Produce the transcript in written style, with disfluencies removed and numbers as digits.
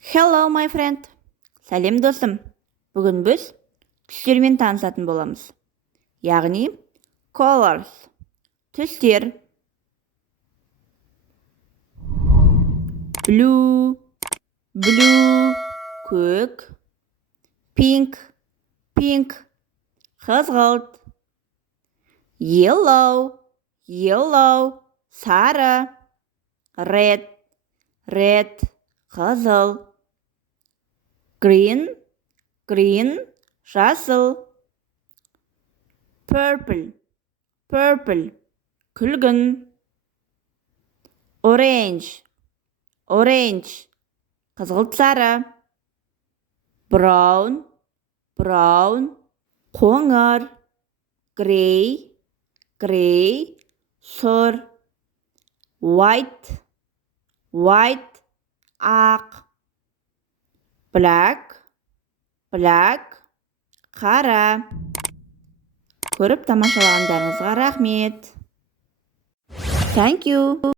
Hello, my friend. Сәлем досым. Бүгін біз түстермен танысатын боламыз. Яғни, colors, түстер. Blue, көк. Pink, қызғылт. Yellow, сары. Red, қызыл. Green, жасыл. Purple, күлгін. Orange, қызғылт сары. Brown, қоңыр. Gray, сұр. White, ақ. Black, қара. Көріп тамашалағандарыңызға рахмет. Thank you.